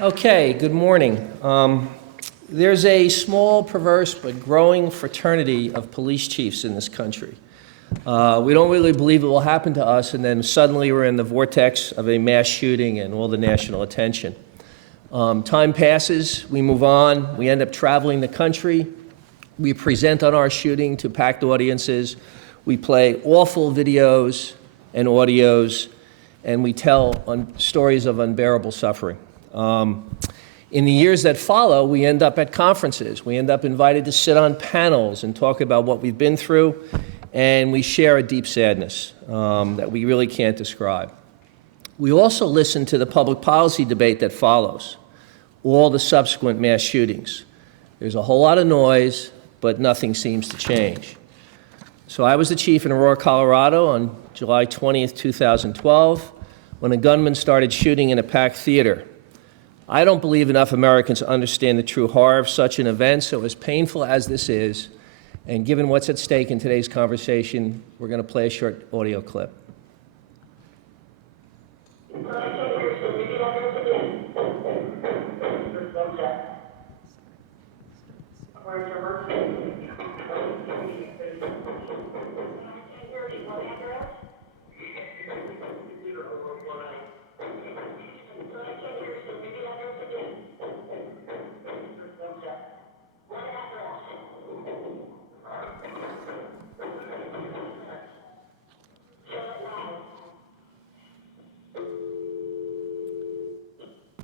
Okay, good morning. There's a small, perverse, but growing fraternity of police chiefs in this country. We don't really believe it will happen to us, and then suddenly we're in the vortex of a mass shooting and all the national attention. Time passes, we move on, we end up traveling the country, we present on our shooting to packed audiences, we play awful videos and audios, and we tell stories of unbearable suffering. In the years that follow, we end up at conferences. We end up invited to sit on panels and talk about what we've been through, and we share a deep sadness that we really can't describe. We also listen to the public policy debate that follows, all the subsequent mass shootings. There's a whole lot of noise, but nothing seems to change. So I was the chief in Aurora, Colorado on July 20th, 2012, when a gunman started shooting in a packed theater. I don't believe enough Americans understand the true horror of such an event, so as painful as this is, and given what's at stake in today's conversation, we're going to play a short audio clip.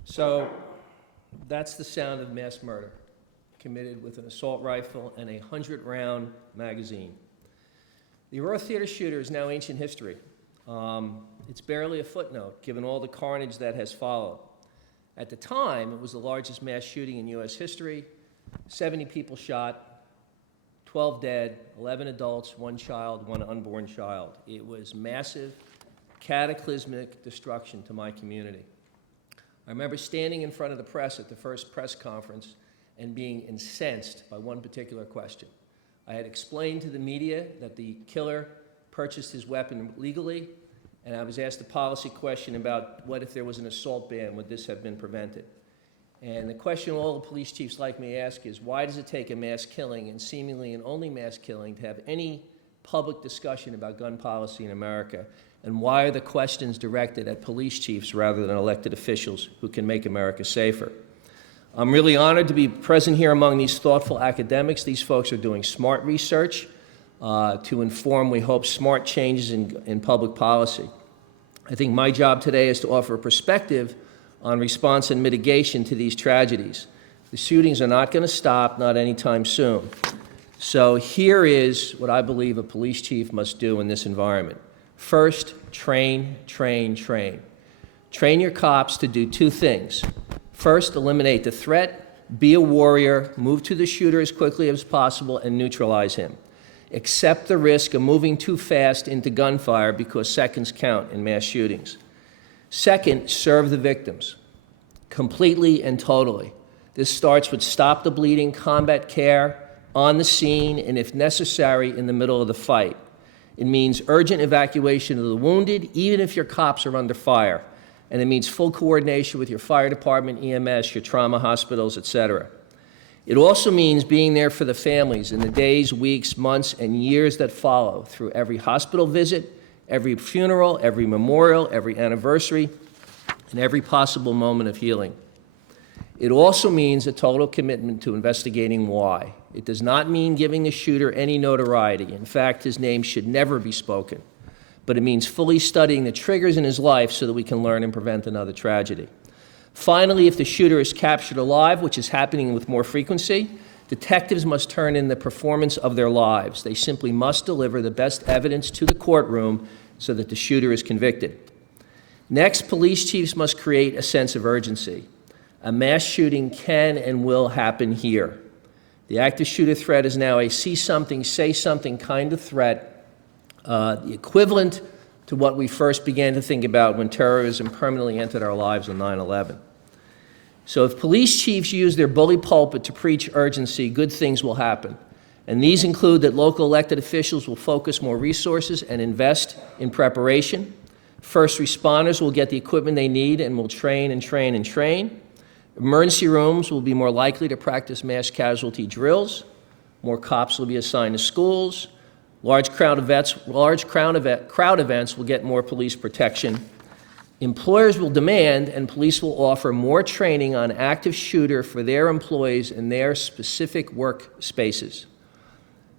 So that's the sound of mass murder committed with an assault rifle and a 100-round magazine. The Aurora theater shooter is now ancient history. It's barely a footnote given all the carnage that has followed. At the time, it was the largest mass shooting in U.S. history. 70 people shot, 12 dead, 11 adults, 1 child, 1 unborn child. It was massive, cataclysmic destruction to my community. I remember standing in front of the press at the first press conference and being incensed by one particular question. I had explained to the media that the killer purchased his weapon legally, and I was asked a policy question about what if there was an assault ban, would this have been prevented? And the question all the police chiefs like me ask is, why does it take a mass killing, and seemingly an only mass killing, to have any public discussion about gun policy in America? And why are the questions directed at police chiefs rather than elected officials who can make America safer? I'm really honored to be present here among these thoughtful academics. These folks are doing smart research to inform, we hope, smart changes in public policy. I think my job today is to offer a perspective on response and mitigation to these tragedies. The shootings are not going to stop, not anytime soon. So here is what I believe a police chief must do in this environment. First, train, train, train. Train your cops to do 2 things. First, eliminate the threat, be a warrior, move to the shooter as quickly as possible, and neutralize him. Accept the risk of moving too fast into gunfire because seconds count in mass shootings. Second, serve the victims, completely and totally. This starts with stop the bleeding, combat care, on the scene, and if necessary, in the middle of the fight. It means urgent evacuation of the wounded, even if your cops are under fire. And it means full coordination with your fire department, EMS, your trauma hospitals, etc. It also means being there for the families in the days, weeks, months, and years that follow through every hospital visit, every funeral, every memorial, every anniversary, and every possible moment of healing. It also means a total commitment to investigating why. It does not mean giving the shooter any notoriety. In fact, his name should never be spoken. But it means fully studying the triggers in his life so that we can learn and prevent another tragedy. Finally, if the shooter is captured alive, which is happening with more frequency, detectives must turn in the performance of their lives. They simply must deliver the best evidence to the courtroom so that the shooter is convicted. Next, police chiefs must create a sense of urgency. A mass shooting can and will happen here. The active shooter threat is now a see something, say something kind of threat, the equivalent to what we first began to think about when terrorism permanently entered our lives on 9/11. So if police chiefs use their bully pulpit to preach urgency, good things will happen. And these include that local elected officials will focus more resources and invest in preparation. First responders will get the equipment they need and will train and train and train. Emergency rooms will be more likely to practice mass casualty drills. More cops will be assigned to schools. Large crowd events will get more police protection. Employers will demand and police will offer more training on active shooter for their employees in their specific workspaces.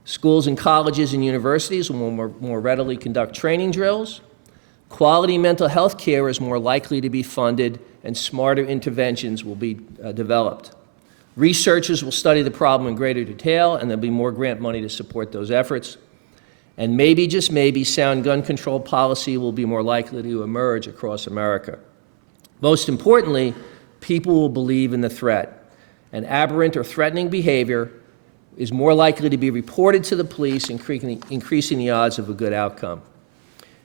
Schools and colleges and universities will more readily conduct training drills. Quality mental health care is more likely to be funded and smarter interventions will be developed. Researchers will study the problem in greater detail and there'll be more grant money to support those efforts. And maybe, just maybe, sound gun control policy will be more likely to emerge across America. Most importantly, people will believe in the threat. And aberrant or threatening behavior is more likely to be reported to the police, increasing the odds of a good outcome.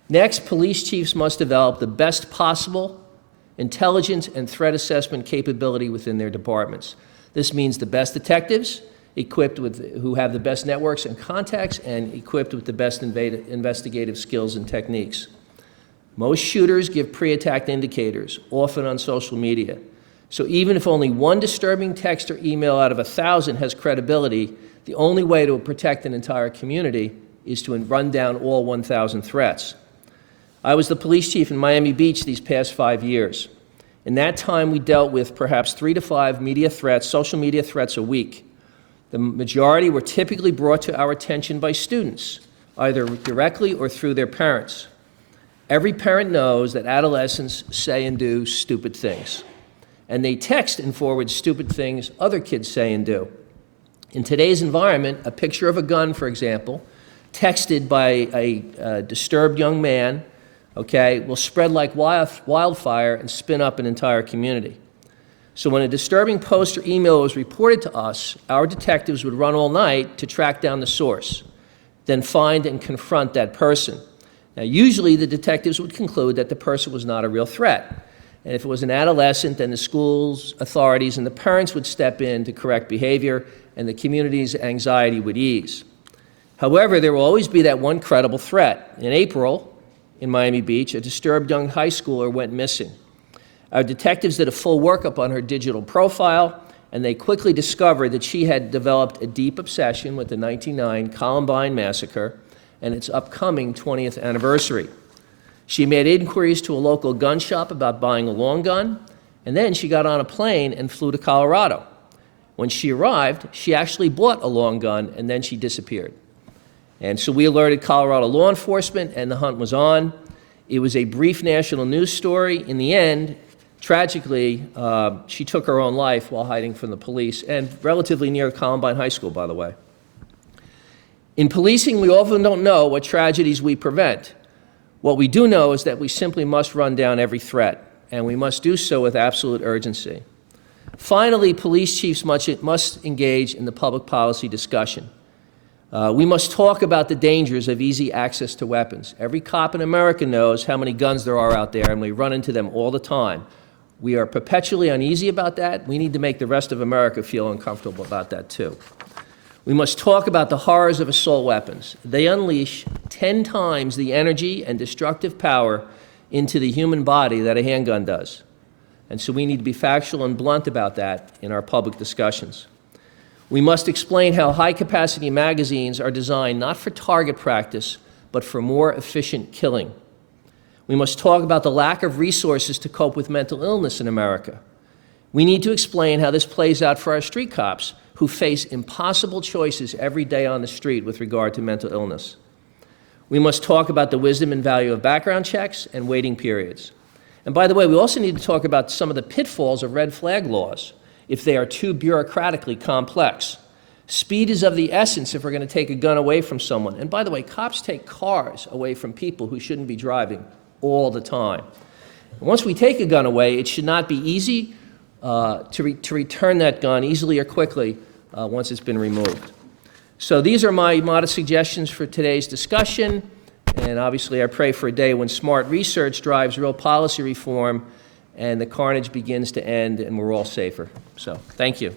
Next, police chiefs must develop the best possible intelligence and threat assessment capability within their departments. This means the best detectives, who have the best networks and contacts, and equipped with the best investigative skills and techniques. Most shooters give pre-attack indicators, often on social media. So even if only one disturbing text or email out of 1,000 has credibility, the only way to protect an entire community is to run down all 1,000 threats. I was the police chief in Miami Beach these past 5 years. In that time, we dealt with perhaps 3 to 5 media threats, social media threats a week. The majority were typically brought to our attention by students, either directly or through their parents. Every parent knows that adolescents say and do stupid things, and they text and forward stupid things other kids say and do. In today's environment, a picture of a gun, for example, texted by a disturbed young man, will spread like wildfire and spin up an entire community. So when a disturbing post or email was reported to us, our detectives would run all night to track down the source, then find and confront that person. Now, usually the detectives would conclude that the person was not a real threat. And if it was an adolescent, then the school's authorities and the parents would step in to correct behavior, and the community's anxiety would ease. However, there will always be that one credible threat. In April, in Miami Beach, a disturbed young high schooler went missing. Our detectives did a full workup on her digital profile, and they quickly discovered that she had developed a deep obsession with the 1999 Columbine massacre and its upcoming 20th anniversary. She made inquiries to a local gun shop about buying a long gun, and then she got on a plane and flew to Colorado. When she arrived, she actually bought a long gun, and then she disappeared. And so we alerted Colorado law enforcement, and the hunt was on. It was a brief national news story. In the end, tragically, she took her own life while hiding from the police, and relatively near Columbine High School, by the way. In policing, we often don't know what tragedies we prevent. What we do know is that we simply must run down every threat, and we must do so with absolute urgency. Finally, police chiefs must engage in the public policy discussion. We must talk about the dangers of easy access to weapons. Every cop in America knows how many guns there are out there, and we run into them all the time. We are perpetually uneasy about that. We need to make the rest of America feel uncomfortable about that too. We must talk about the horrors of assault weapons. They unleash 10 times the energy and destructive power into the human body that a handgun does. And so we need to be factual and blunt about that in our public discussions. We must explain how high-capacity magazines are designed not for target practice, but for more efficient killing. We must talk about the lack of resources to cope with mental illness in America. We need to explain how this plays out for our street cops, who face impossible choices every day on the street with regard to mental illness. We must talk about the wisdom and value of background checks and waiting periods. And by the way, we also need to talk about some of the pitfalls of red flag laws if they are too bureaucratically complex. Speed is of the essence if we're going to take a gun away from someone. And by the way, cops take cars away from people who shouldn't be driving all the time. And once we take a gun away, it should not be easy to return that gun easily or quickly once it's been removed. So these are my modest suggestions for today's discussion. And obviously, I pray for a day when smart research drives real policy reform and the carnage begins to end and we're all safer. So, thank you.